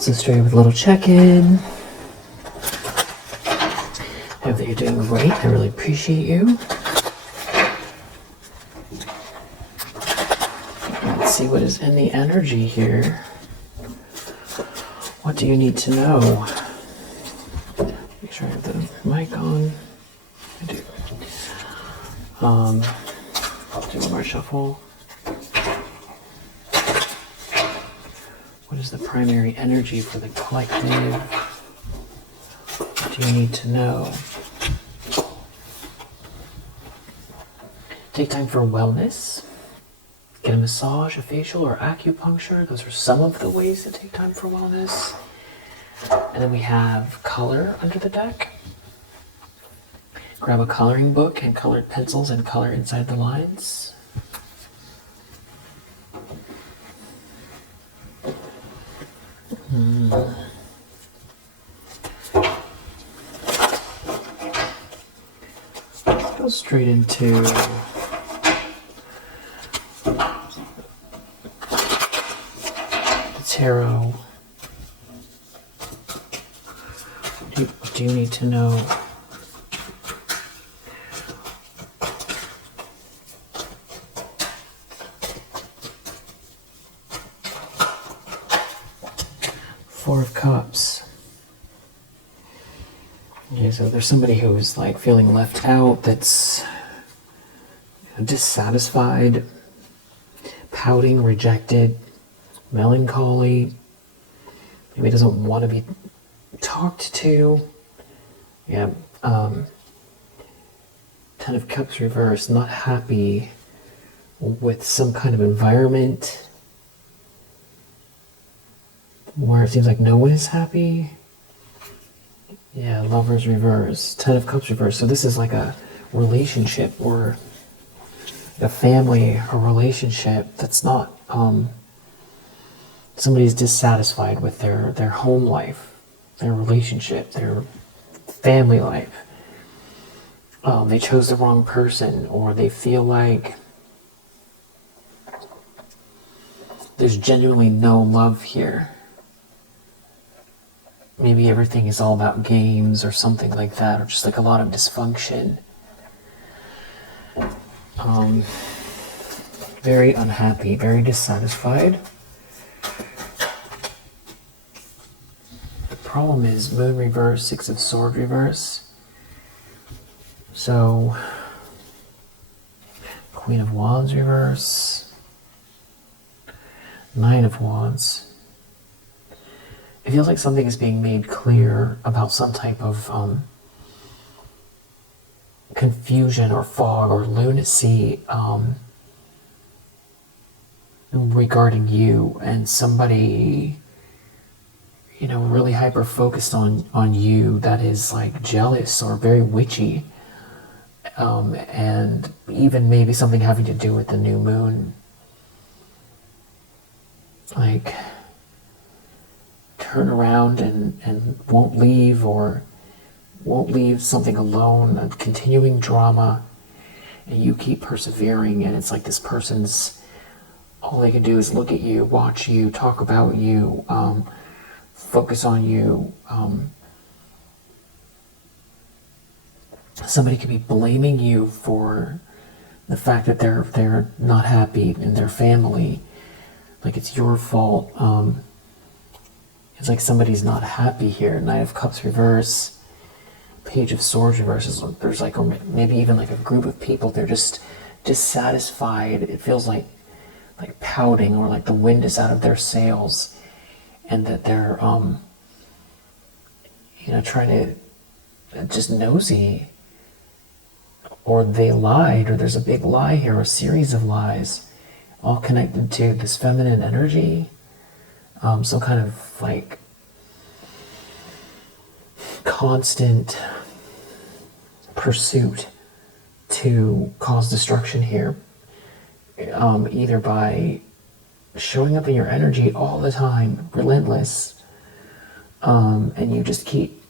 So straight with a little check-in. Hope that you're doing great. I really appreciate you. Let's see what is in the energy here. What do you need to know? Make sure I have the mic on. I do. I'll do one more shuffle. What is the primary energy for the collective? What do you need to know? Take time for wellness. Get a massage, a facial, or acupuncture. Those are some of the ways to take time for wellness. And then we have color under the deck. Grab a coloring book and colored pencils and color inside the lines. Let's go straight into the tarot. What do you need to know? Four of Cups. Okay, so there's somebody who's like feeling left out, that's dissatisfied, pouting, rejected, melancholy, maybe doesn't want to be talked to. Yeah, Ten of Cups reversed, not happy with some kind of environment where it seems like no one is happy. Yeah, Lovers reverse, Ten of Cups reverse. So this is like a relationship or a family, a relationship that's not, somebody's dissatisfied with their home life, their relationship, their family life. They chose the wrong person, or they feel like there's genuinely no love here. Maybe everything is all about games or something like that, or just like a lot of dysfunction. Very unhappy, very dissatisfied. The problem is Moon reverse, Six of Swords reverse. So, Queen of Wands reverse, Nine of Wands. It feels like something is being made clear about some type of confusion or fog or lunacy regarding you, and somebody, you know, really hyper focused on you that is like jealous or very witchy, and even maybe something having to do with the new moon, like turn around and won't leave, or won't leave something alone, a continuing drama, and you keep persevering, and it's like this person's, all they can do is look at you, watch you, talk about you, focus on you. Somebody could be blaming you for the fact that they're not happy in their family, like it's your fault. It's like somebody's not happy here. Knight of Cups reverse, Page of Swords reverses. There's like maybe even like a group of people. They're just dissatisfied. It feels like pouting, or like the wind is out of their sails, and that they're you know, trying to just nosy, or they lied, or there's a big lie here, or a series of lies, all connected to this feminine energy. Some kind of like constant pursuit to cause destruction here, either by showing up in your energy all the time, relentless, and you just keep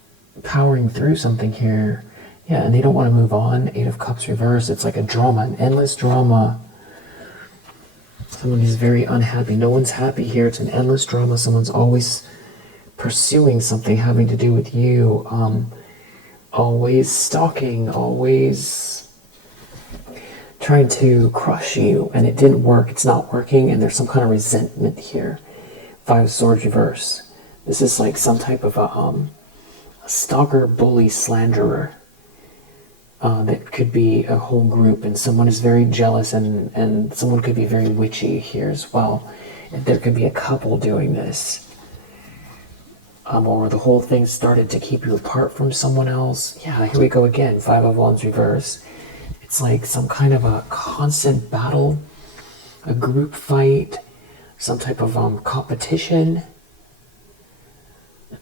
powering through something here. Yeah, and they don't want to move on. Eight of Cups reverse. It's like a drama, an endless drama. Someone is very unhappy. No one's happy here. It's an endless drama. Someone's always pursuing something having to do with you, always stalking, always trying to crush you, and it didn't work, it's not working, and there's some kind of resentment here. Five of Swords reverse. This is like some type of a stalker, bully, slanderer. That could be a whole group, and someone is very jealous, and someone could be very witchy here as well. And there could be a couple doing this. Or the whole thing started to keep you apart from someone else. Yeah, here we go again, Five of Wands reverse. It's like some kind of a constant battle, a group fight, some type of competition,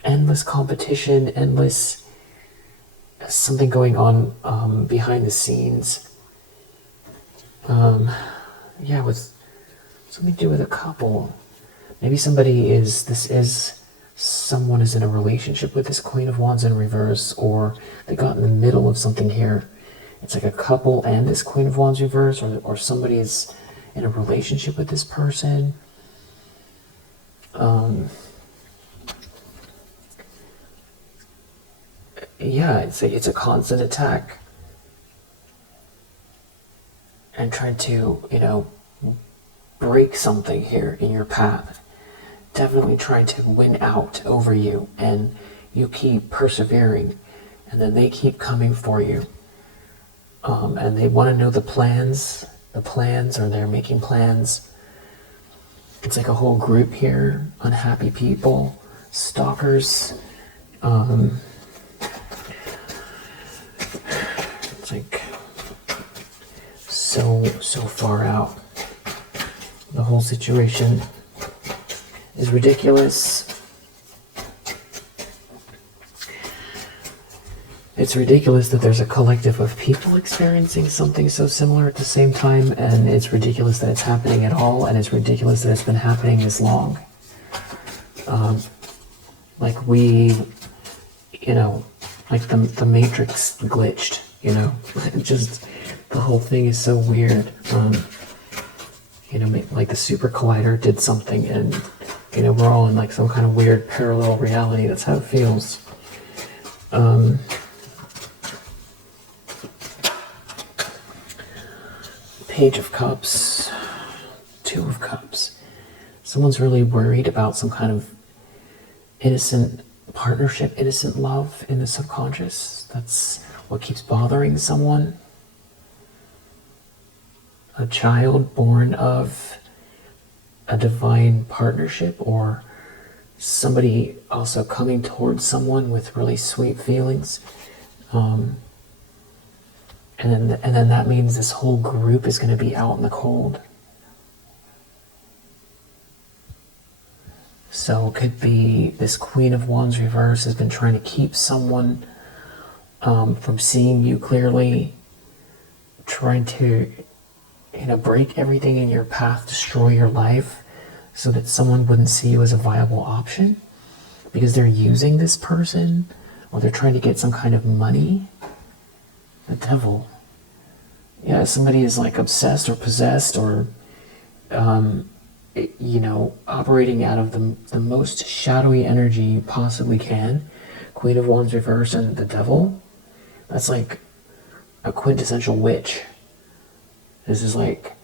endless competition, endless something going on behind the scenes. Yeah, with something to do with a couple. Maybe someone is in a relationship with this Queen of Wands in reverse, or they got in the middle of something here. It's like a couple and this Queen of Wands reverse, or somebody is in a relationship with this person. Yeah, it's a constant attack. And trying to, break something here in your path. Definitely trying to win out over you, and you keep persevering, and then they keep coming for you. And they want to know the plans, or they're making plans. It's like a whole group here, unhappy people, stalkers. It's like so far out. The whole situation is ridiculous. It's ridiculous that there's a collective of people experiencing something so similar at the same time, and it's ridiculous that it's happening at all, and it's ridiculous that it's been happening this long. Like like the Matrix glitched, just the whole thing is so weird. Like the super collider did something, and we're all in like some kind of weird parallel reality. That's how it feels. Page of Cups, Two of Cups. Someone's really worried about some kind of innocent partnership, innocent love in the subconscious. That's what keeps bothering someone. A child born of a divine partnership, or somebody also coming towards someone with really sweet feelings. And then that means this whole group is going to be out in the cold. So it could be this Queen of Wands reverse has been trying to keep someone from seeing you clearly, trying to break everything in your path, destroy your life, so that someone wouldn't see you as a viable option, because they're using this person, or they're trying to get some kind of money. The Devil. Yeah, somebody is like obsessed or possessed, or operating out of the most shadowy energy you possibly can. Queen of Wands reverse and the Devil. That's like a quintessential witch. This is like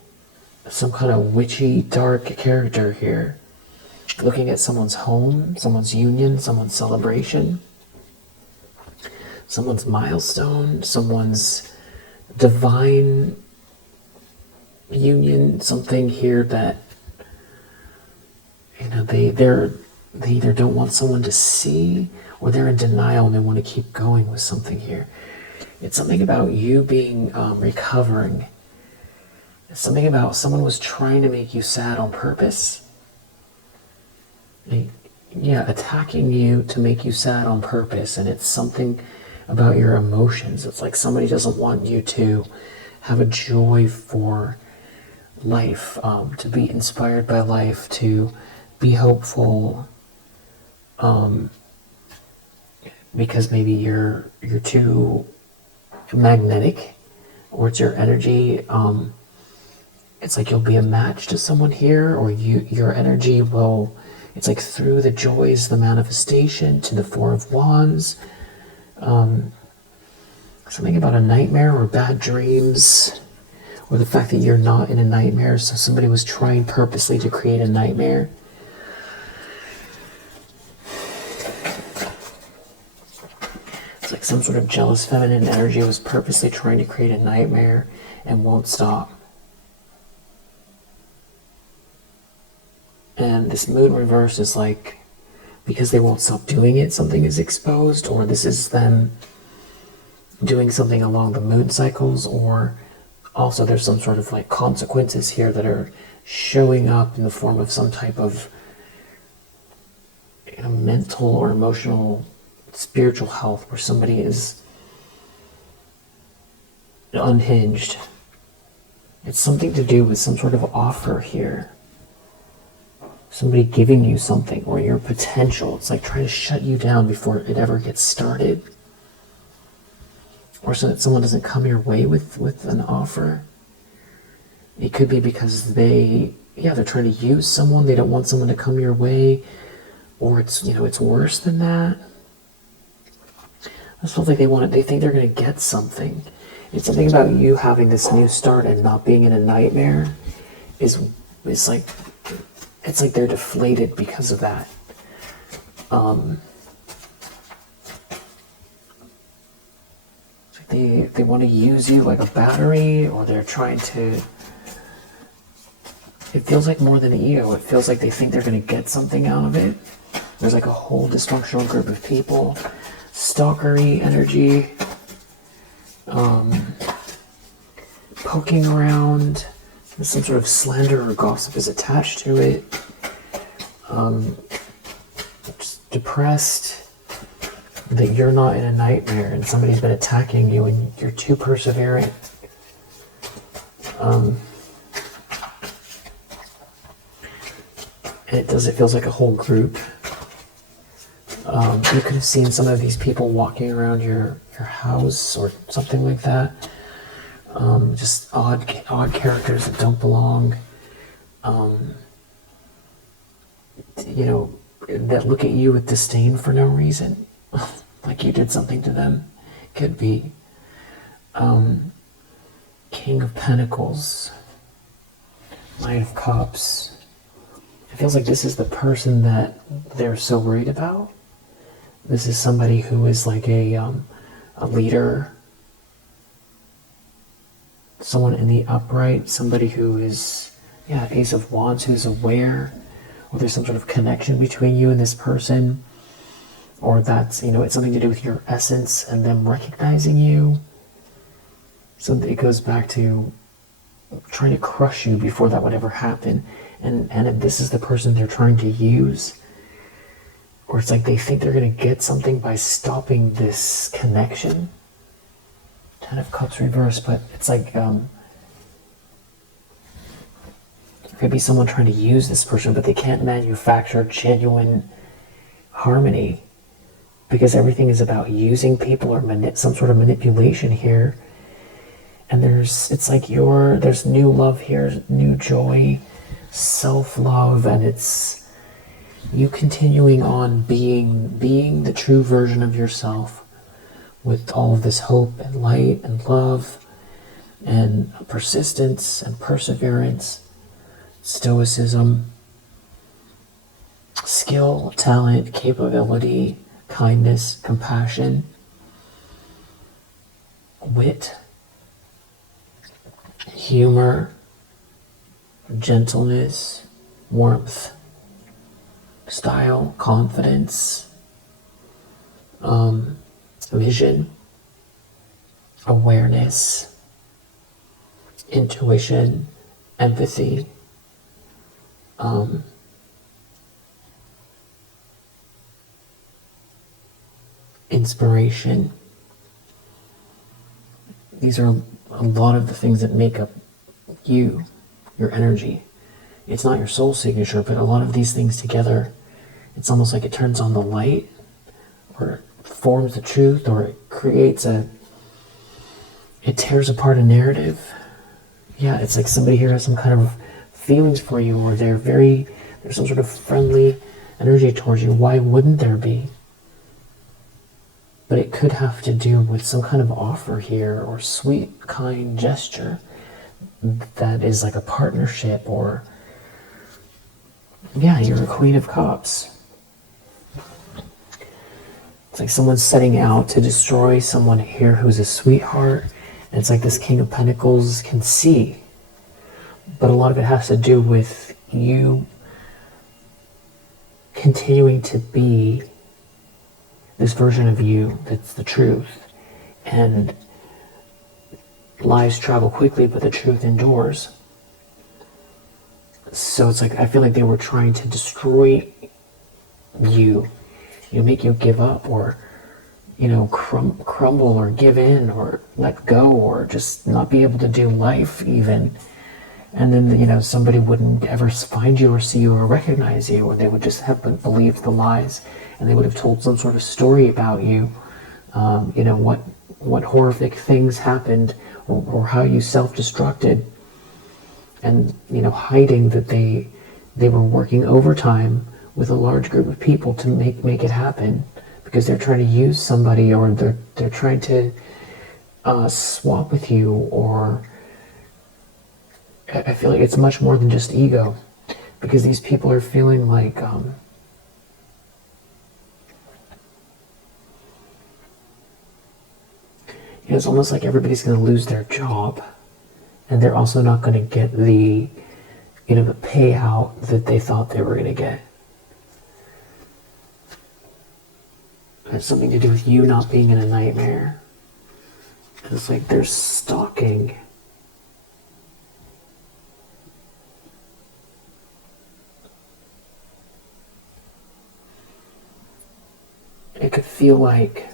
some kind of witchy, dark character here. Looking at someone's home, someone's union, someone's celebration, someone's milestone, someone's divine union, something here that they either don't want someone to see, or they're in denial and they want to keep going with something here. It's something about you being recovering. It's something about someone was trying to make you sad on purpose. Attacking you to make you sad on purpose, and it's something about your emotions. It's like somebody doesn't want you to have a joy for life, to be inspired by life, to be hopeful, because maybe you're too magnetic, or it's your energy. It's like you'll be a match to someone here, or your energy will It's like through the joys, the manifestation, to the Four of Wands. Something about a nightmare or bad dreams, or the fact that you're not in a nightmare, so somebody was trying purposely to create a nightmare. It's like some sort of jealous feminine energy was purposely trying to create a nightmare and won't stop. And this moon reverse is like, because they won't stop doing it, something is exposed, or this is them doing something along the moon cycles, or also there's some sort of like consequences here that are showing up in the form of some type of mental or emotional, spiritual health, where somebody is unhinged. It's something to do with some sort of offer here. Somebody giving you something, or your potential. It's like trying to shut you down before it ever gets started. Or so that someone doesn't come your way with an offer. It could be because they're trying to use someone. They don't want someone to come your way. Or it's worse than that. I feel like they think they're going to get something. It's something about you having this new start and not being in a nightmare is like, it's like they're deflated because of that. They want to use you like a battery, or they're trying to... It feels like more than an ego. It feels like they think they're going to get something out of it. There's like a whole dysfunctional group of people. Stalkery energy. Poking around. Some sort of slander or gossip is attached to it. Just depressed that you're not in a nightmare and somebody's been attacking you and you're too persevering. It feels like a whole group. You could have seen some of these people walking around your house or something like that. Just odd characters that don't belong. That look at you with disdain for no reason. Like you did something to them. Could be. King of Pentacles. Knight of Cups. It feels like this is the person that they're so worried about. This is somebody who is like a leader. Someone in the upright. Somebody who is, Ace of Wands, who's aware. Or there's some sort of connection between you and this person. Or that's, it's something to do with your essence and them recognizing you. So it goes back to trying to crush you before that would ever happen. And if this is the person they're trying to use, or it's like they think they're going to get something by stopping this connection. Ten of Cups reverse, but it's like there could be someone trying to use this person, but they can't manufacture genuine harmony because everything is about using people or some sort of manipulation here. And there's new love here, new joy, self-love, and it's you continuing on being the true version of yourself with all of this hope and light and love and persistence and perseverance, stoicism, skill, talent, capability, kindness, compassion, wit, humor, gentleness, warmth, style, confidence, vision, awareness, intuition, empathy, inspiration. These are a lot of the things that make up you, your energy. It's not your soul signature, but a lot of these things together, it's almost like it turns on the light, or it forms the truth, or it creates it tears apart a narrative. Yeah, it's like somebody here has some kind of feelings for you, or there's some sort of friendly energy towards you. Why wouldn't there be? But it could have to do with some kind of offer here, or sweet, kind gesture that is like a partnership, or yeah, you're a Queen of Cups. It's like someone's setting out to destroy someone here who's a sweetheart. And it's like this King of Pentacles can see. But a lot of it has to do with you continuing to be this version of you that's the truth. And lies travel quickly, but the truth endures. So it's like, I feel like they were trying to destroy you, make you give up, or, crumble, or give in, or let go, or just not be able to do life even. And then, somebody wouldn't ever find you or see you or recognize you, or they would just have believed the lies, and they would have told some sort of story about you, what horrific things happened, or how you self-destructed, and, hiding that they were working overtime with a large group of people to make it happen, because they're trying to use somebody, or they're trying to swap with you, or I feel like it's much more than just ego, because these people are feeling like it's almost like everybody's going to lose their job, and they're also not going to get the the payout that they thought they were going to get. It has something to do with you not being in a nightmare. It's like they're stalking. It could feel like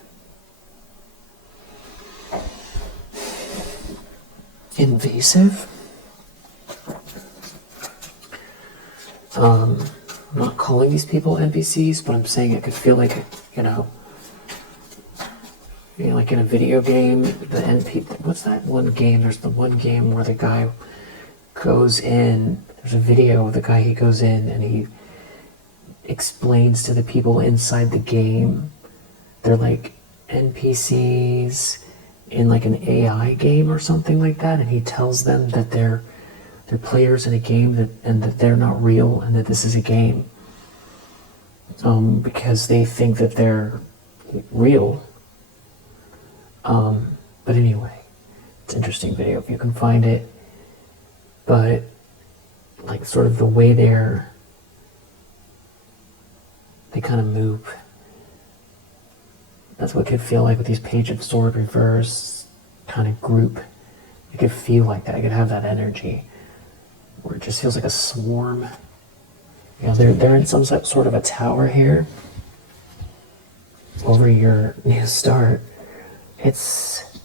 invasive. I'm not calling these people NPCs, but I'm saying it could feel like, like in a video game, the what's that one game? There's the one game where the guy goes in, there's a video of the guy, he goes in and he explains to the people inside the game, they're like NPCs in like an AI game or something like that, and he tells them that they're players in a game, and that they're not real, and that this is a game, because they think that they're real. But anyway, it's an interesting video if you can find it. But like sort of the way they kind of move, that's what it could feel like with these Page of Sword reverse kind of group. It could feel like that. It could have that energy where it just feels like a swarm. They're in some sort of a tower here over your new start. It's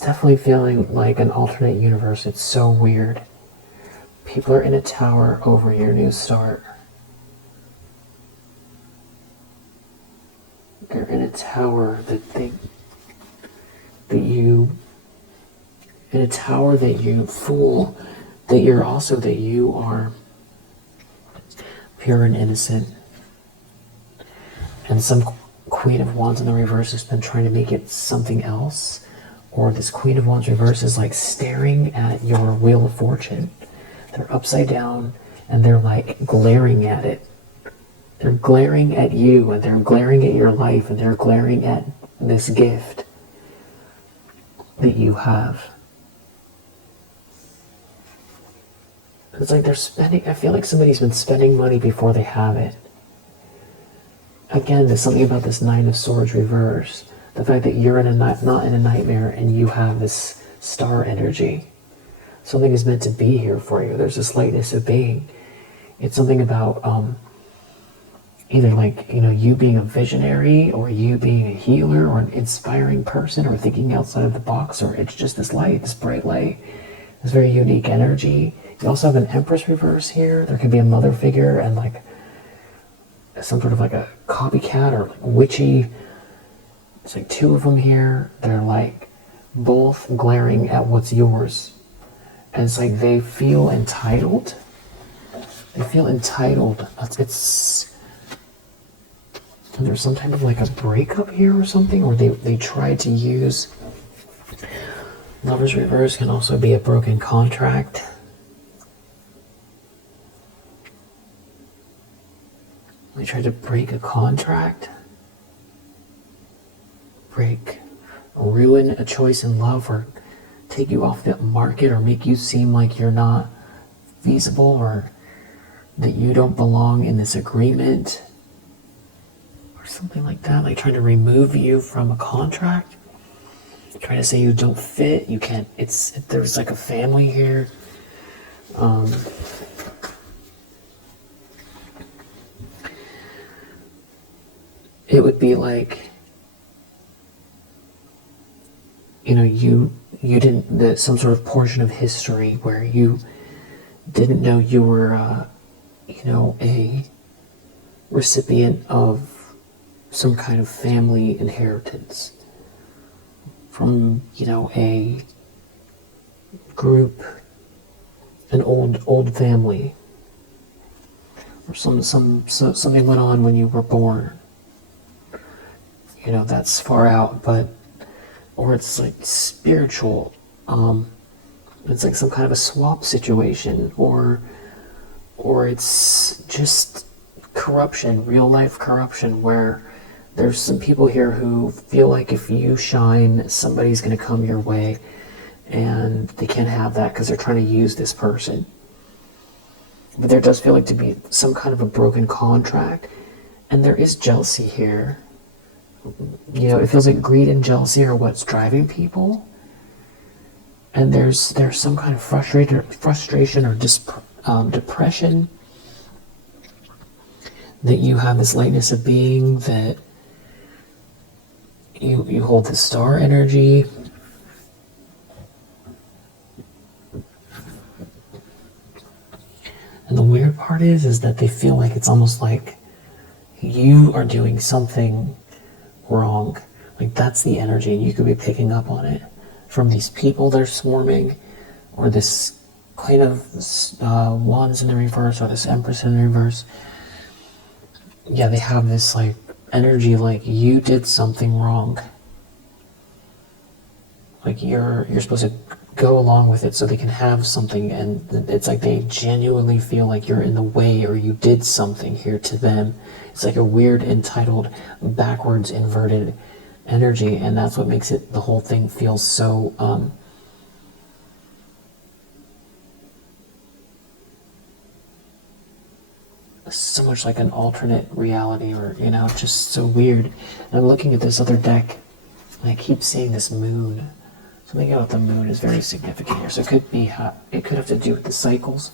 definitely feeling like an alternate universe. It's so weird. People are in a tower over your new start. They're in a tower that you fool, that you are pure and innocent. And some Queen of Wands in the reverse has been trying to make it something else. Or this Queen of Wands reverse is like staring at your Wheel of Fortune. They're upside down and they're like glaring at it. They're glaring at you, and they're glaring at your life, and they're glaring at this gift that you have. It's like they're spending, I feel like somebody's been spending money before they have it. Again, there's something about this Nine of Swords reverse. The fact that you're not in a nightmare and you have this star energy. Something is meant to be here for you. There's this lightness of being. It's something about either like, you being a visionary, or you being a healer, or an inspiring person, or thinking outside of the box, or it's just this light, this bright light, this very unique energy. You also have an Empress reverse here. There could be a mother figure and like some sort of like a copycat or like witchy. It's like two of them here. They're like both glaring at what's yours. And it's like they feel entitled. They feel entitled. There's some type of like a breakup here or something, or they try to use. Lover's reverse can also be a broken contract. They try to break a contract. Ruin a choice in love, or take you off the market, or make you seem like you're not feasible, or that you don't belong in this agreement, or something like that. Like trying to remove you from a contract, trying to say you don't fit, you can't. There's like a family here. It would be like, you didn't, some sort of portion of history where you didn't know you were, a recipient of some kind of family inheritance from, a group, an old family, or something went on when you were born. That's far out, or it's like spiritual. It's like some kind of a swap situation, or it's just corruption, real life corruption, where there's some people here who feel like if you shine, somebody's going to come your way, and they can't have that because they're trying to use this person. But there does feel like to be some kind of a broken contract, and there is jealousy here. It feels like greed and jealousy are what's driving people. And there's some kind of frustration or depression, that you have this lightness of being, that you hold the star energy. And the weird part is that they feel like it's almost like you are doing something wrong. Like that's the energy, and you could be picking up on it from these people that are swarming, or this Queen of Wands in the reverse, or this Empress in the reverse. Yeah, they have this like energy like you did something wrong. Like you're supposed to go along with it so they can have something, and it's like they genuinely feel like you're in the way, or you did something here to them. It's like a weird, entitled, backwards, inverted energy, and that's what makes the whole thing feel so so much like an alternate reality, or just so weird. And I'm looking at this other deck, and I keep seeing this moon. Something about the moon is very significant here. So it could have to do with the cycles,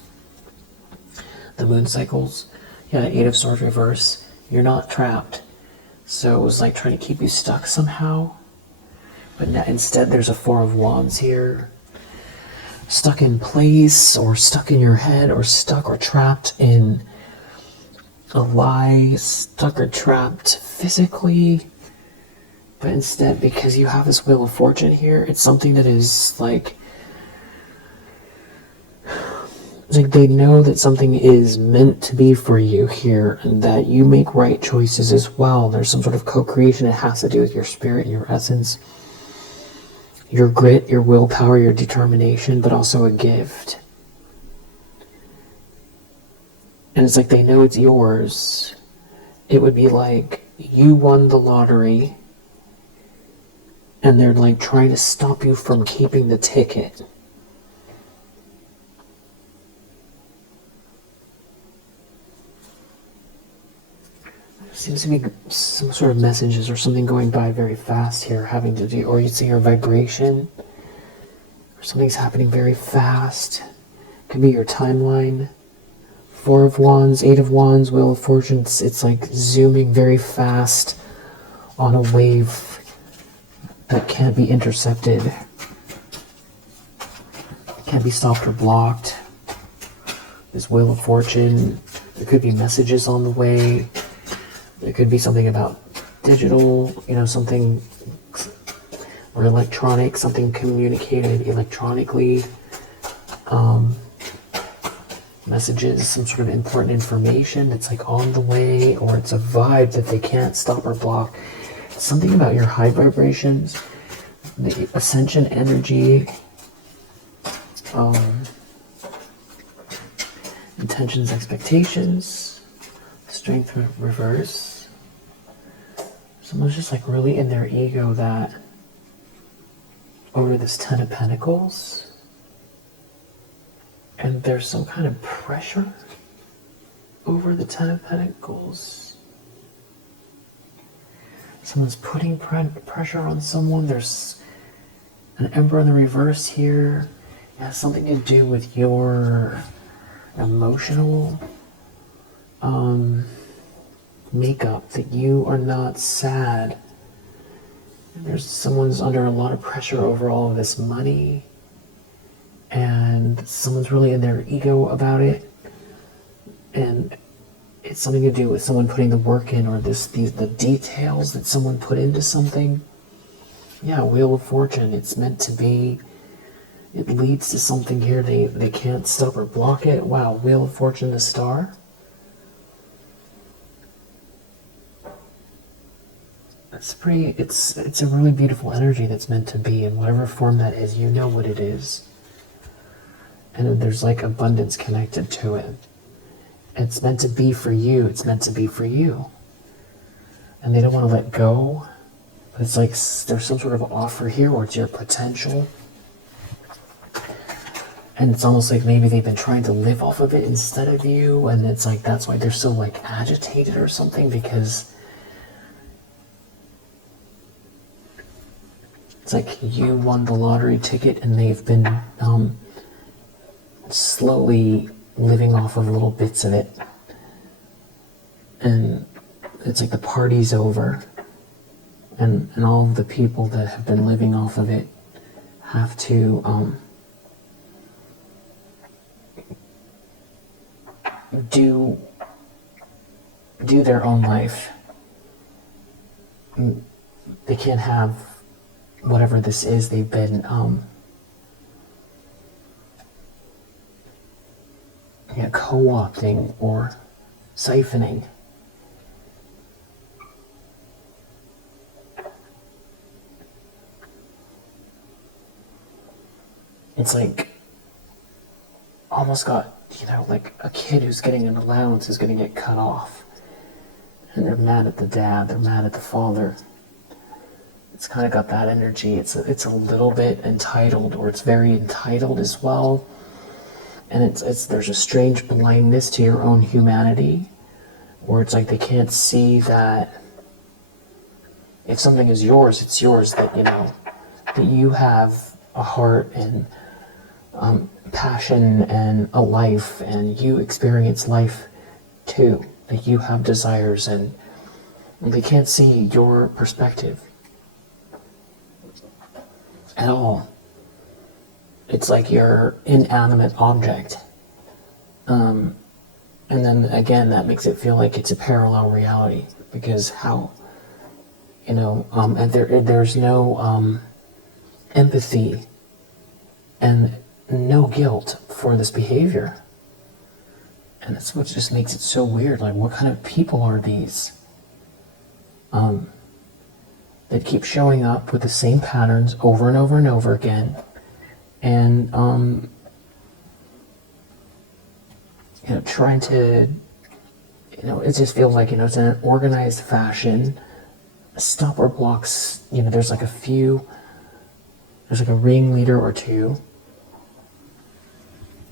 the moon cycles. Yeah, 8 of Swords reverse. You're not trapped. So it was like trying to keep you stuck somehow. But instead there's a 4 of Wands here. Stuck in place, or stuck in your head, or stuck or trapped in a lie, stuck or trapped physically. But instead, because you have this Wheel of Fortune here, it's something that is like they know that something is meant to be for you here, and that you make right choices as well. There's some sort of co-creation. It has to do with your spirit, your essence, your grit, your willpower, your determination, but also a gift. And it's like they know it's yours. It would be like you won the lottery, and they're like trying to stop you from keeping the ticket. Seems to be some sort of messages or something going by very fast here, having to do, or you see your vibration, or something's happening very fast. Could be your timeline. 4 of Wands, 8 of Wands, Wheel of Fortune. It's like zooming very fast on a wave that can't be intercepted, can't be stopped or blocked. This Wheel of Fortune. There could be messages on the way. There could be something about digital, something, or electronic, something communicated electronically. messages, some sort of important information that's like on the way, or it's a vibe that they can't stop or block. Something about your high vibrations, the ascension energy, intentions, expectations, strength reverse. Someone's just like really in their ego that over this 10 of Pentacles, and there's some kind of pressure over the 10 of Pentacles. Someone's putting pressure on someone. There's an Emperor in the reverse here. It has something to do with your emotional makeup, that you are not sad. Someone's under a lot of pressure over all of this money, and someone's really in their ego about it, and it's something to do with someone putting the work in, or the details that someone put into something. Yeah, Wheel of Fortune, it's meant to be. It leads to something here. They can't stop or block it. Wow, Wheel of Fortune, the star. It's a really beautiful energy that's meant to be in whatever form that is. You know what it is. And there's like abundance connected to it. It's meant to be for you. It's meant to be for you. And they don't want to let go. But it's like there's some sort of offer here, or it's your potential. And it's almost like maybe they've been trying to live off of it instead of you. And it's like that's why they're so like agitated or something, because it's like you won the lottery ticket and they've been slowly living off of little bits of it. And it's like the party's over, and all of the people that have been living off of it have to do their own life. They can't have whatever this is they've been co-opting or siphoning. It's like almost got, like a kid who's getting an allowance is going to get cut off, and they're mad at the dad, they're mad at the father. It's kind of got that energy. It's a little bit entitled, or it's very entitled as well. And there's a strange blindness to your own humanity, where it's like they can't see that if something is yours, it's yours, that that you have a heart and passion and a life, and you experience life too, that you have desires, and they can't see your perspective at all. It's like you're an inanimate object. And then again, that makes it feel like it's a parallel reality, because how, and there's no empathy and no guilt for this behavior. And that's what just makes it so weird. Like, what kind of people are these? That keep showing up with the same patterns over and over and over again. And, trying to, it just feels like, it's in an organized fashion. Stop or blocks, there's like there's like a ringleader or two.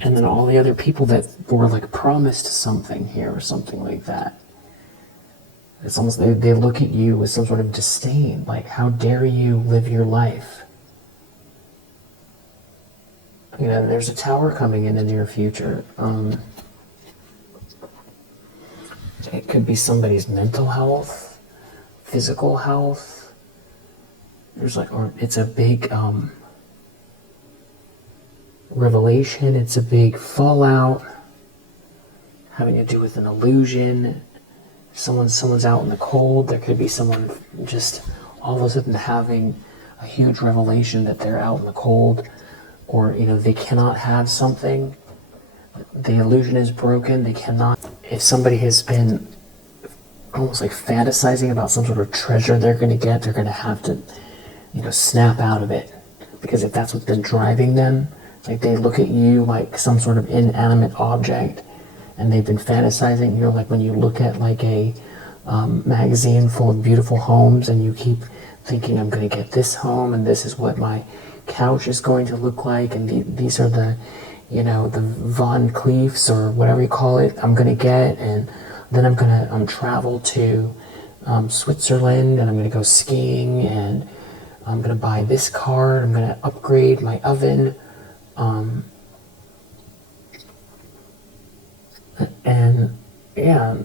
And then all the other people that were like promised something here or something like that. It's almost, they look at you with some sort of disdain, like, how dare you live your life? There's a tower coming in the near future. It could be somebody's mental health, physical health. Or it's a big revelation. It's a big fallout having to do with an illusion. Someone's out in the cold. There could be someone just all of a sudden having a huge revelation that they're out in the cold, or they cannot have something. The illusion is broken. They cannot. If somebody has been almost like fantasizing about some sort of treasure they're going to get, they're going to have to, snap out of it. Because if that's what's been driving them, it's like they look at you like some sort of inanimate object, and they've been fantasizing. Like when you look at like a magazine full of beautiful homes, and you keep thinking, I'm going to get this home, and this is what my couch is going to look like, and these are the the Von Cleefs or whatever you call it I'm going to get, and then I'm going to travel to Switzerland, and I'm going to go skiing, and I'm going to buy this car, I'm going to upgrade my oven, and yeah,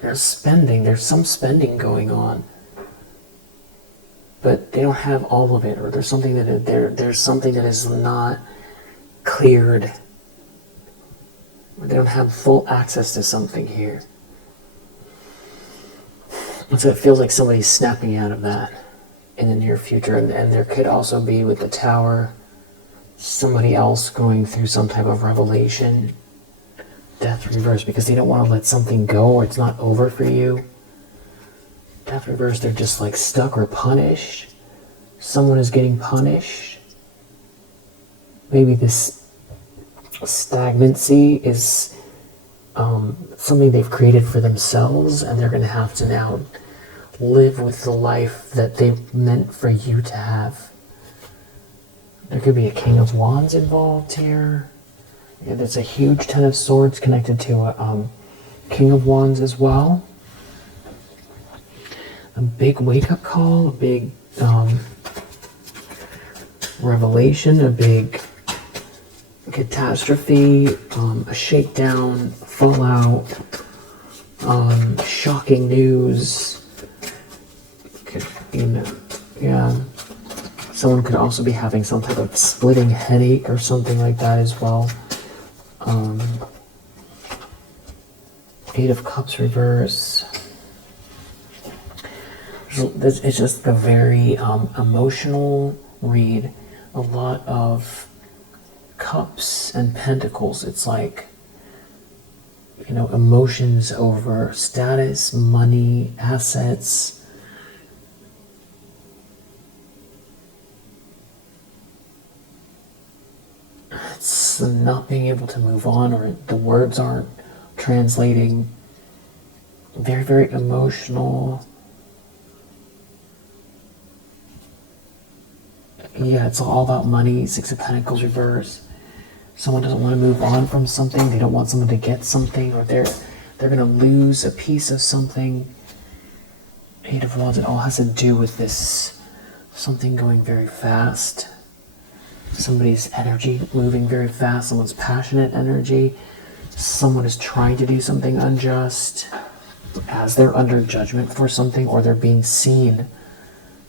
there's some spending going on, but they don't have all of it, or there's something that is not cleared, or they don't have full access to something here. And so it feels like somebody's snapping out of that in the near future, and there could also be with the Tower somebody else going through some type of revelation, death reverse, because they don't want to let something go, or it's not over for you. Death reverse, they're just like stuck or punished. Someone is getting punished. Maybe this stagnancy is something they've created for themselves, and they're going to have to now live with the life that they meant for you to have. There could be a King of Wands involved here. Yeah, there's a huge Ten of Swords connected to a King of Wands as well. A big wake-up call, a big revelation, a big catastrophe, a shakedown, fallout, shocking news. Yeah. Someone could also be having some type of splitting headache or something like that as well. Eight of Cups reverse. It's just a very emotional read. A lot of cups and pentacles. It's like, emotions over status, money, assets. It's not being able to move on, or the words aren't translating. Very, very emotional. Yeah, it's all about money. Six of Pentacles reverse. Someone doesn't want to move on from something. They don't want someone to get something, or they're going to lose a piece of something. Eight of Wands, it all has to do with this, something going very fast. Somebody's energy moving very fast. Someone's passionate energy. Someone is trying to do something unjust as they're under judgment for something, or they're being seen.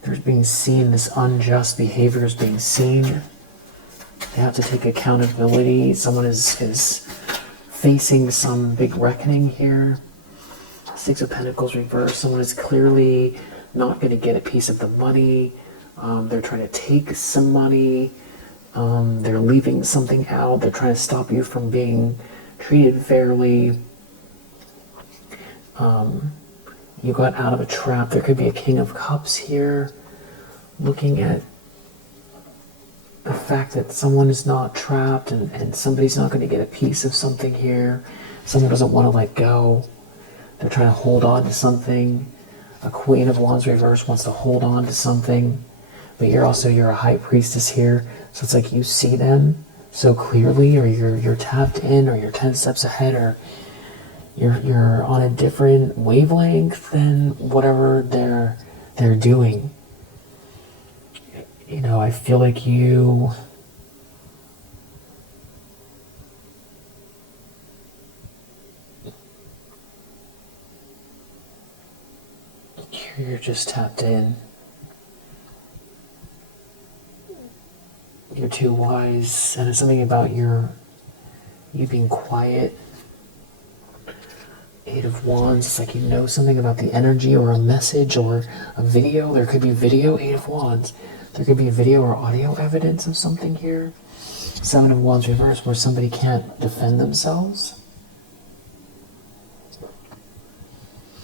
They're being seen. This unjust behavior is being seen. They have to take accountability. Someone is facing some big reckoning here. Six of Pentacles reverse. Someone is clearly not going to get a piece of the money. They're trying to take some money. They're leaving something out. They're trying to stop you from being treated fairly. You got out of a trap. There could be a King of Cups here, looking at the fact that someone is not trapped, and somebody's not going to get a piece of something here. Someone doesn't want to let go. They're trying to hold on to something. A Queen of Wands reverse wants to hold on to something, but you're a High Priestess here, so it's like you see them so clearly, or you're tapped in, or you're 10 steps ahead, or you're on a different wavelength than whatever they're doing. I feel like you're just tapped in. You're too wise, and it's something about you being quiet. Eight of Wands, it's like you know something about the energy, or a message, or a video. There could be video. Eight of Wands. There could be video or audio evidence of something here. Seven of Wands reverse, where somebody can't defend themselves.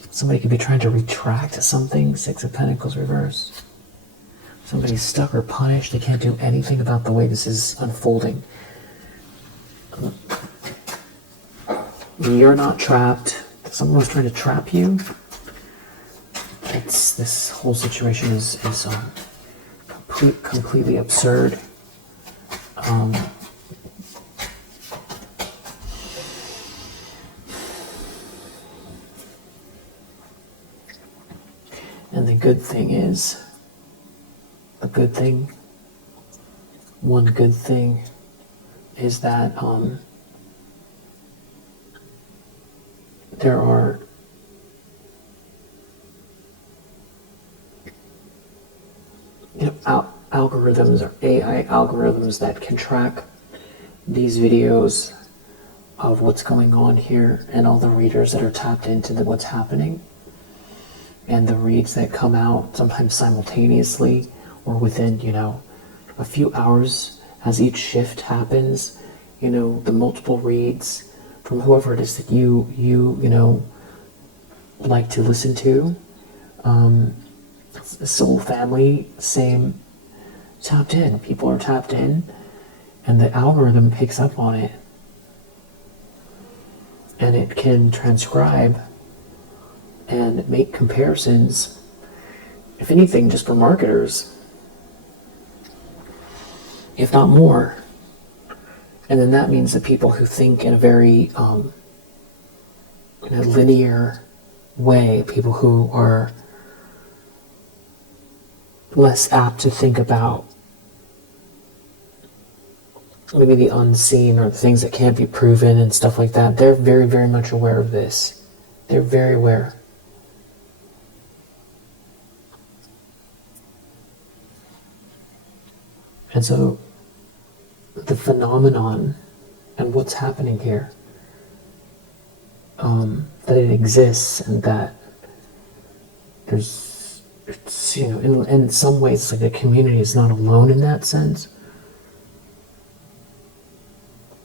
Somebody could be trying to retract something. Six of Pentacles reverse. Somebody's stuck or punished. They can't do anything about the way this is unfolding. You're not trapped. Someone was trying to trap you. This whole situation is completely absurd. And the good thing is, one good thing is that there are algorithms or AI algorithms that can track these videos of what's going on here and all the readers that are tapped into what's happening, and the reads that come out sometimes simultaneously or within, a few hours as each shift happens, the multiple reads from whoever it is that you like to listen to. Soul family, same, tapped in. People are tapped in, and the algorithm picks up on it, and it can transcribe and make comparisons, if anything, just for marketers, if not more. And then that means that people who think in a very in a linear way, people who are less apt to think about maybe the unseen or the things that can't be proven and stuff like that, they're very, very much aware of this. They're very aware. And so the phenomenon and what's happening here, that it exists, and that it's in some ways, like, the community is not alone in that sense,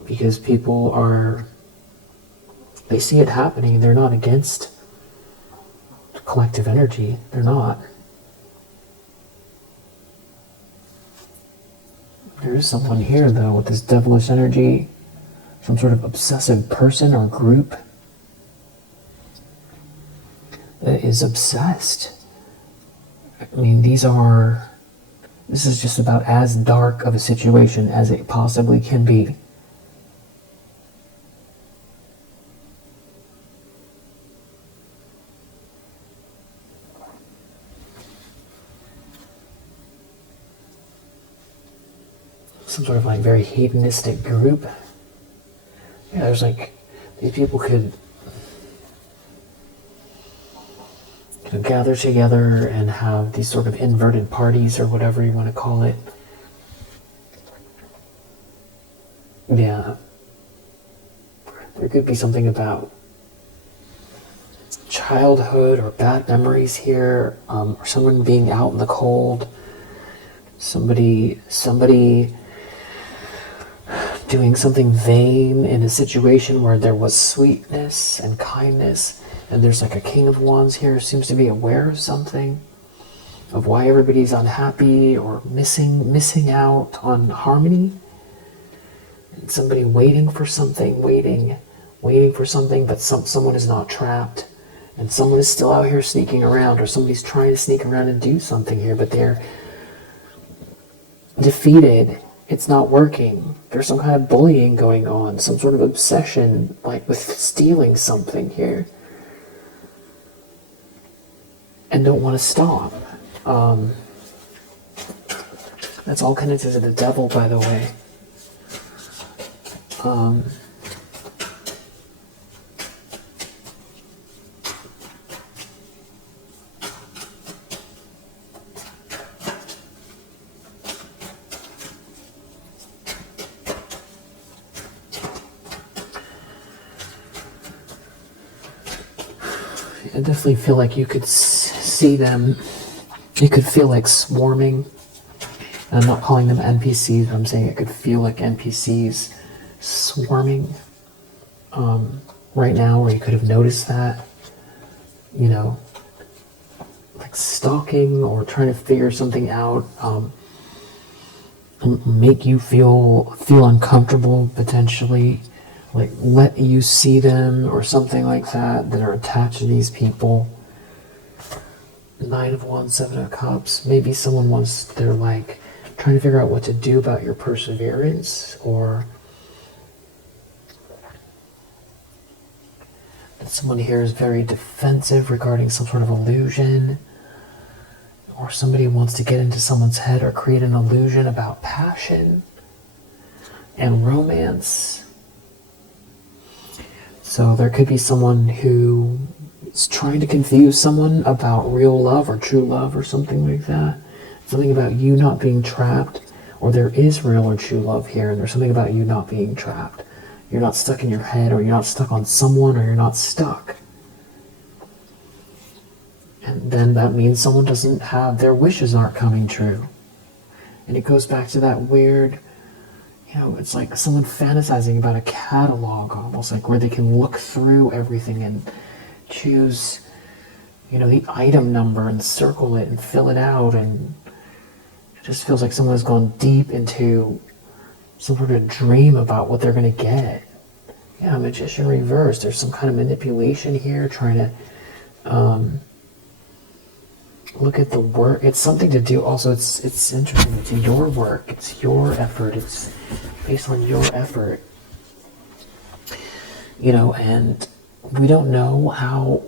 because people they see it happening. They're not against collective energy. They're not. There is someone here, though, with this devilish energy, some sort of obsessive person or group that is obsessed. I mean, this is just about as dark of a situation as it possibly can be. Some sort of very hedonistic group. Yeah, there's these people could gather together and have these sort of inverted parties or whatever you want to call it. Yeah. There could be something about childhood or bad memories here, or someone being out in the cold, somebody doing something vain in a situation where there was sweetness and kindness, and there's a King of Wands here who seems to be aware of something, of why everybody's unhappy or missing out on harmony, and somebody waiting for something, but someone is not trapped, and someone is still out here sneaking around, or somebody's trying to sneak around and do something here, but they're defeated. It's not working. There's some kind of bullying going on, some sort of obsession, with stealing something here, and don't want to stop. That's all connected to the devil, by the way. I definitely feel like you could see them. You could feel like swarming And I'm not calling them NPCs, but I'm saying it could feel like NPCs swarming right now, or you could have noticed that, you know, like stalking or trying to figure something out, make you feel uncomfortable potentially, like let you see them or something like that are attached to these people. Nine of Wands, Seven of Cups. Maybe someone they're like trying to figure out what to do about your perseverance, or that someone here is very defensive regarding some sort of illusion, or somebody wants to get into someone's head or create an illusion about passion and romance. So there could be someone who is trying to confuse someone about real love or true love or something like that. Something about you not being trapped, or there is real or true love here, and there's something about you not being trapped. You're not stuck in your head, or you're not stuck on someone, or you're not stuck. And then that means someone doesn't have, their wishes aren't coming true. And it goes back to that weird, you know, it's like someone fantasizing about a catalog, almost like where they can look through everything and choose, you know, the item number and circle it and fill it out. And it just feels like someone has gone deep into some sort of dream about what they're going to get. Yeah, Magician reversed. There's some kind of manipulation here, trying to look at the work. It's something to do. Also, it's interesting. It's your work. It's your effort. It's based on your effort. You know, and we don't know how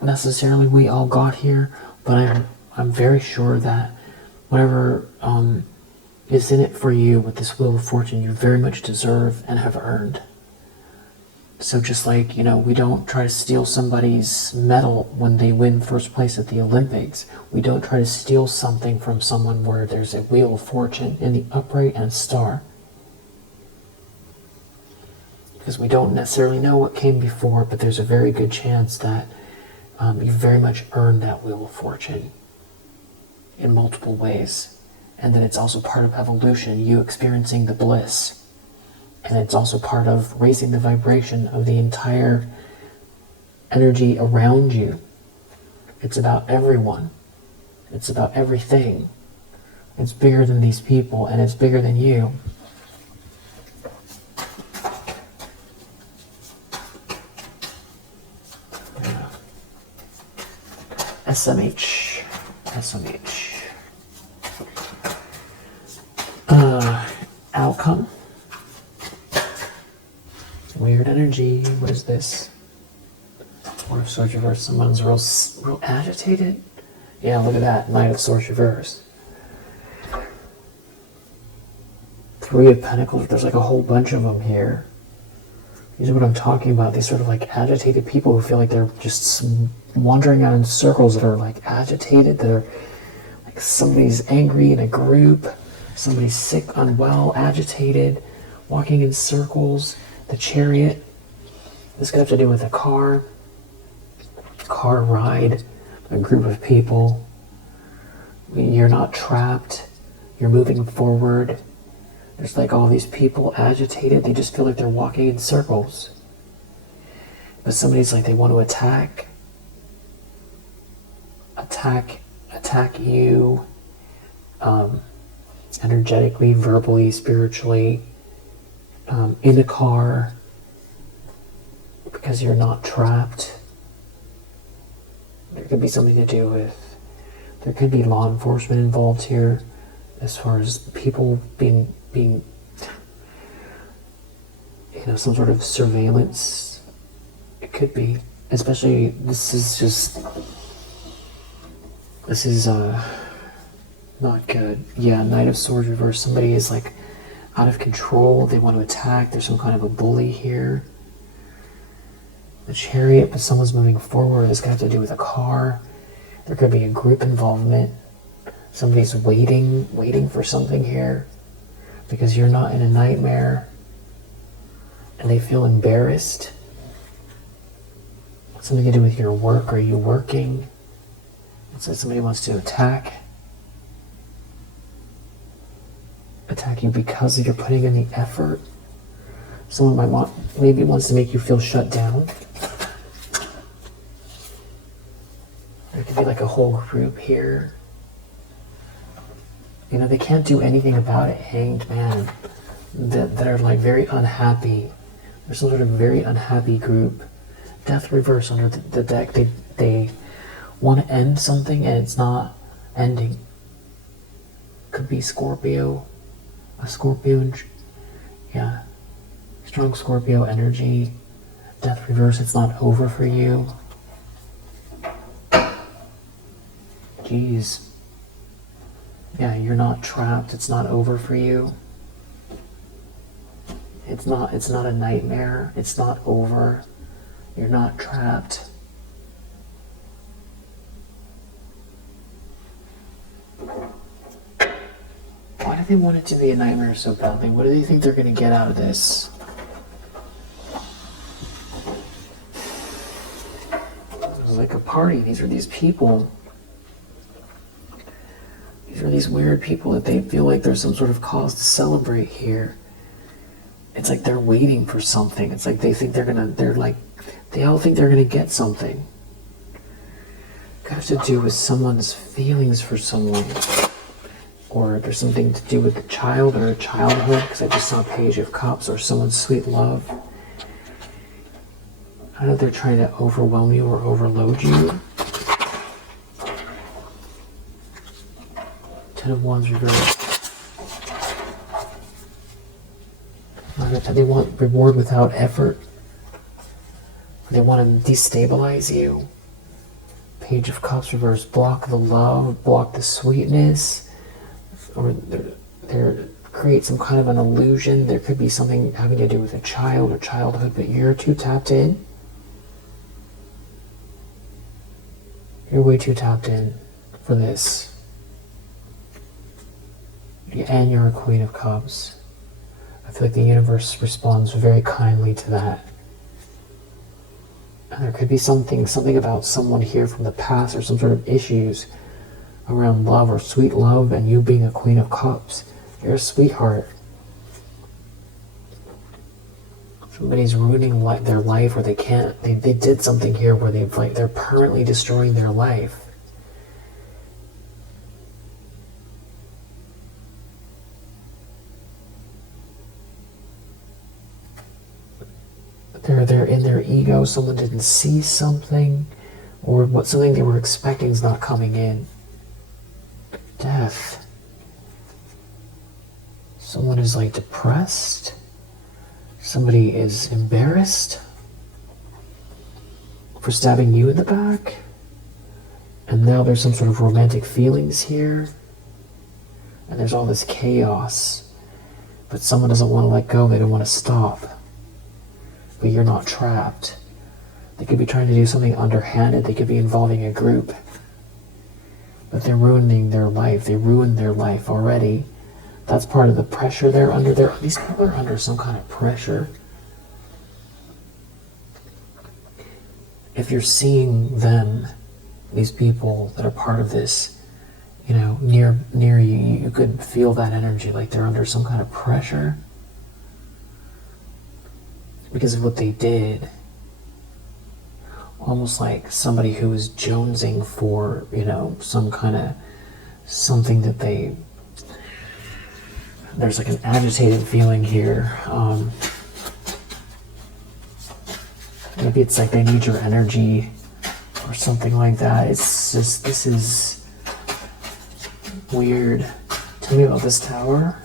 necessarily we all got here, but I'm very sure that whatever is in it for you with this Wheel of Fortune, you very much deserve and have earned. So just like, you know, we don't try to steal somebody's medal when they win first place at the Olympics. We don't try to steal something from someone where there's a Wheel of Fortune in the upright and a star. Because we don't necessarily know what came before, but there's a very good chance that you very much earned that Wheel of Fortune in multiple ways. And that it's also part of evolution, you experiencing the bliss. And it's also part of raising the vibration of the entire energy around you. It's about everyone. It's about everything. It's bigger than these people, and it's bigger than you. Yeah. SMH. Outcome. Weird energy. What is this? What if Swords reverse? Someone's real agitated. Yeah, look at that. Knight of Swords reverse. Three of Pentacles. There's like a whole bunch of them here. These are what I'm talking about. These sort of like agitated people who feel like they're just wandering out in circles, that are like agitated, that are like somebody's angry in a group, somebody's sick, unwell, agitated, walking in circles. The Chariot. This could have to do with a car ride, a group of people. You're not trapped. You're moving forward. There's like all these people agitated. They just feel like they're walking in circles. But somebody's like, they want to attack you, energetically, verbally, spiritually, in a car, because you're not trapped. There could be something to do with, there could be law enforcement involved here, as far as people being, you know, some sort of surveillance. It could be, especially, this is not good. Yeah, Knight of Swords reverse. Somebody is like out of control. They want to attack. There's some kind of a bully here. The Chariot, but someone's moving forward. This could have to do with a car. There could be a group involvement. Somebody's waiting for something here, because you're not in a nightmare, and they feel embarrassed. Something to do with your work. Are you working? It's like somebody wants to attack. attack you because you're putting in the effort. Someone maybe wants to make you feel shut down. There could be like a whole group here. You know, they can't do anything about it, Hanged Man, that are like very unhappy. There's some sort of very unhappy group. Death reverse under the deck. They want to end something and it's not ending. Could be Scorpio. A Scorpio, yeah. Strong Scorpio energy. Death reverse, it's not over for you. Jeez. Yeah, you're not trapped. It's not over for you. It's not a nightmare. It's not over. You're not trapped. Why do they want it to be a nightmare so badly? What do they think they're going to get out of this? It was like a party. These are these people. These are these weird people that they feel like there's some sort of cause to celebrate here. It's like they're waiting for something. It's like they think they all think they're gonna get something. It has to do with someone's feelings for someone. Or there's something to do with the child or childhood, because I just saw a Page of Cups, or someone's sweet love. I don't know if they're trying to overwhelm you or overload you. Ten of Wands reversed. They want reward without effort. They want to destabilize you. Page of Cups reversed. Block the love, block the sweetness, or they're create some kind of an illusion. There could be something having to do with a child or childhood, but you're too tapped in. You're way too tapped in for this. And you're a Queen of Cups. I feel like the universe responds very kindly to that. And there could be something about someone here from the past, or some sort of issues around love or sweet love, and you being a Queen of Cups. You're a sweetheart. Somebody's ruining their life, or they did something here where they're permanently destroying their life. They're in their ego. Someone didn't see something, or something they were expecting is not coming in. Death. Someone is like depressed. Somebody is embarrassed for stabbing you in the back. And now there's some sort of romantic feelings here. And there's all this chaos. But someone doesn't want to let go. They don't want to stop. But you're not trapped. They could be trying to do something underhanded. They could be involving a group. But they're ruining their life. They ruined their life already. That's part of the pressure they're under. These people are under some kind of pressure. If you're seeing them, these people that are part of this, near you, you could feel that energy, like they're under some kind of pressure because of what they did. Almost like somebody who is jonesing for, some kind of something that there's like an agitated feeling here. Maybe it's like they need your energy or something like that. It's just, this is weird. Tell me about this tower.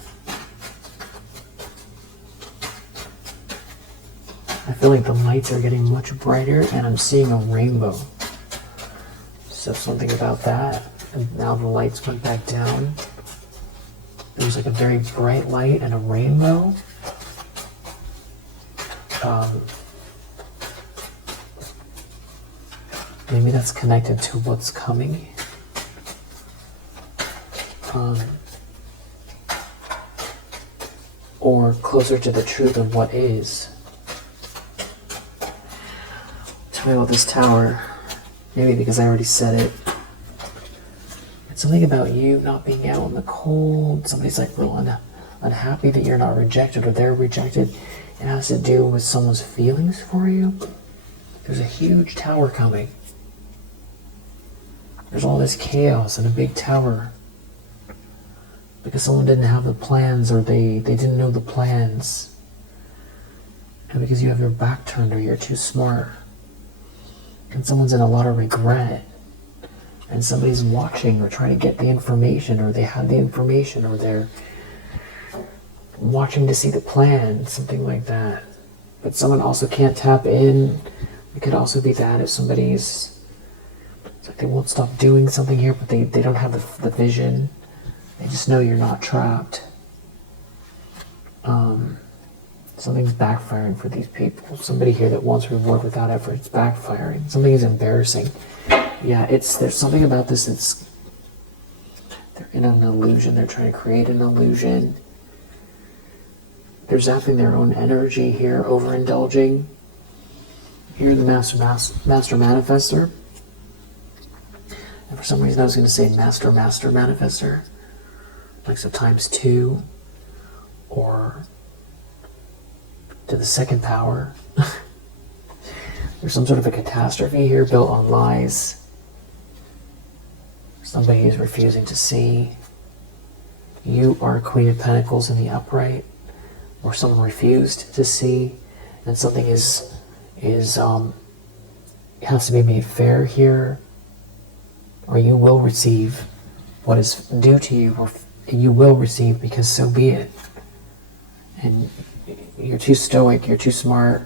I feel like the lights are getting much brighter and I'm seeing a rainbow. So something about that. And now the lights went back down. There's like a very bright light and a rainbow. Maybe that's connected to what's coming. Or closer to the truth of what is. Tell me about this tower. Maybe because I already said it. It's something about you not being out in the cold. Somebody's like real unhappy that you're not rejected or they're rejected. It has to do with someone's feelings for you. There's a huge tower coming. There's all this chaos and a big tower. Because someone didn't have the plans, or they didn't know the plans. And because you have your back turned or you're too smart. And someone's in a lot of regret. And somebody's watching or trying to get the information, or they have the information, or they're watching to see the plan, something like that. But someone also can't tap in. It could also be that if somebody's, it's like they won't stop doing something here, but they don't have the vision. They just know you're not trapped. Something's backfiring for these people. Somebody here that wants reward without effort, it's backfiring. Something is embarrassing. Yeah, there's something about this that's, they're in an illusion. They're trying to create an illusion. They're zapping their own energy here, overindulging. Here, the master manifester. And for some reason I was going to say master manifester. Like so times 2, or to the second power. There's some sort of a catastrophe here built on lies. Somebody is refusing to see. You are Queen of Pentacles in the upright, or someone refused to see, and something it has to be made fair here, or you will receive what is due to you, or you will receive, because so be it. And you're too stoic, you're too smart,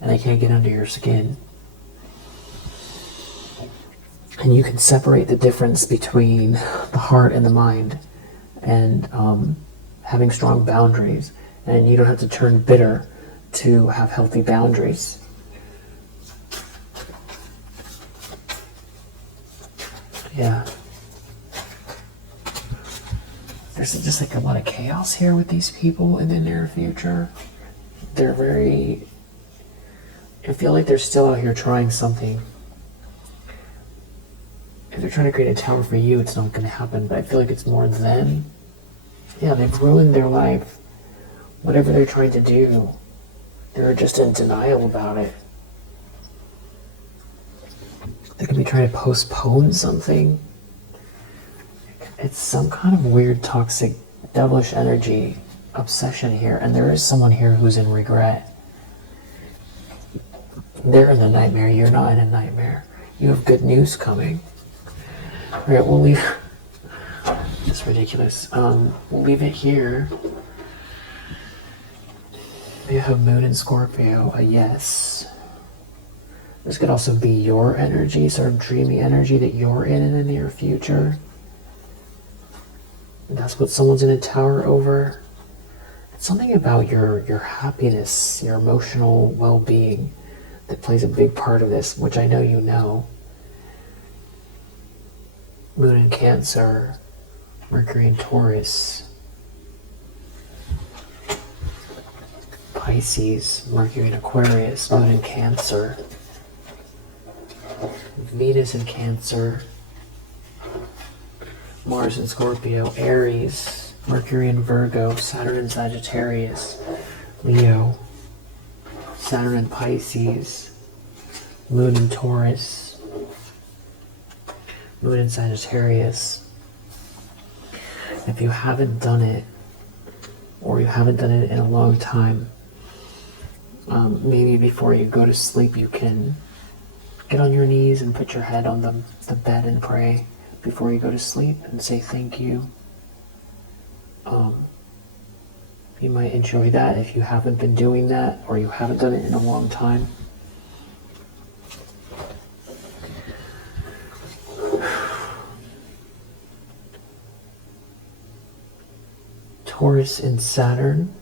and they can't get under your skin. And you can separate the difference between the heart and the mind, and having strong boundaries. And you don't have to turn bitter to have healthy boundaries. Yeah. There's just like a lot of chaos here with these people in the near future. They're very, I feel like they're still out here trying something. If they're trying to create a tower for you, it's not going to happen, but I feel like it's more them. Yeah, they've ruined their life. Whatever they're trying to do, they're just in denial about it. They could be trying to postpone something. It's some kind of weird, toxic, devilish energy, obsession here. And there is someone here who's in regret. They're in a nightmare. You're not in a nightmare. You have good news coming. All right, we'll leave. It's ridiculous. We'll leave it here. You have Moon in Scorpio, a yes. This could also be your energy, sort of dreamy energy that you're in the near future. That's what someone's in a tower over. It's something about your happiness, your emotional well-being that plays a big part of this, which I know you know. Moon in Cancer, Mercury in Taurus, Pisces, Mercury in Aquarius, Moon in Cancer, Venus in Cancer, Mars in Scorpio, Aries, Mercury in Virgo, Saturn in Sagittarius, Leo, Saturn in Pisces, Moon in Taurus, Moon in Sagittarius. If you haven't done it, or you haven't done it in a long time, maybe before you go to sleep you can get on your knees and put your head on the bed and pray before you go to sleep and say thank you. You might enjoy that if you haven't been doing that, or you haven't done it in a long time. Taurus in Saturn.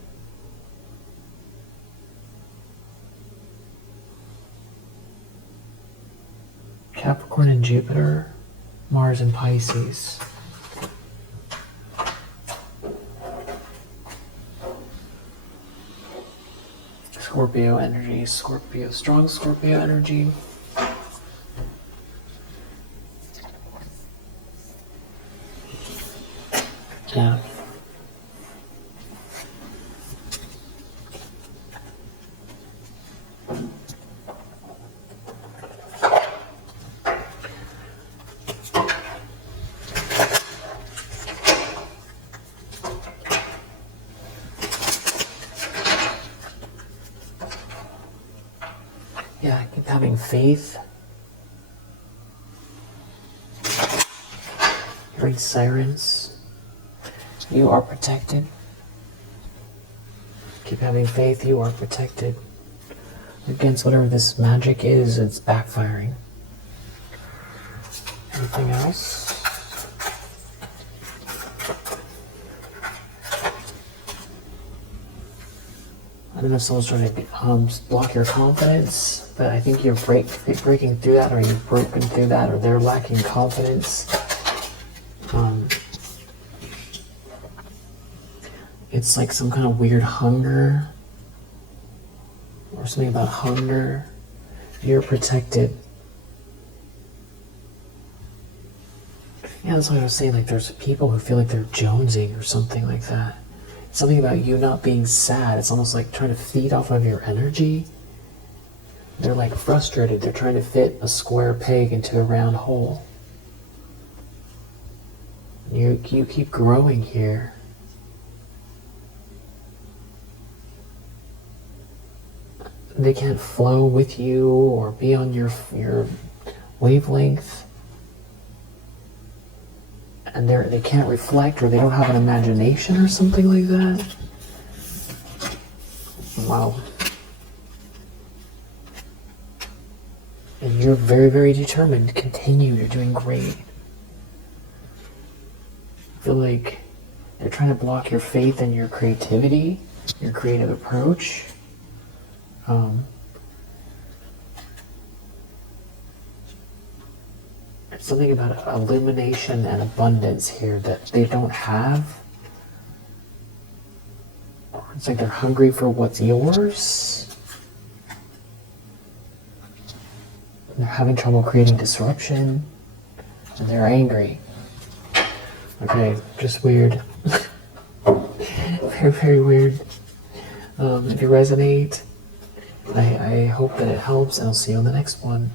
Capricorn in Jupiter. Mars in Pisces. Scorpio energy, strong Scorpio energy. Yeah. Yeah, keep having faith. Hearing sirens. You are protected. Keep having faith, you are protected. Against whatever this magic is, it's backfiring. Anything else? I don't know if someone's trying to block your confidence, but I think you're breaking through that, or you've broken through that, or they're lacking confidence. It's like some kind of weird hunger, or something about hunger. You're protected. Yeah, that's what I was saying, like there's people who feel like they're jonesing or something like that. Something about you not being sad. It's almost like trying to feed off of your energy. They're like frustrated. They're trying to fit a square peg into a round hole. You keep growing here. They can't flow with you or be on your wavelength. And they can't reflect, or they don't have an imagination or something like that. Wow. And you're very, very determined. Continue. You're doing great. I feel like they're trying to block your faith and your creativity, your creative approach. Something about illumination and abundance here that they don't have. It's like they're hungry for what's yours. And they're having trouble creating disruption. And they're angry. Okay, just weird. Very, very weird. If you resonate, I hope that it helps, and I'll see you on the next one.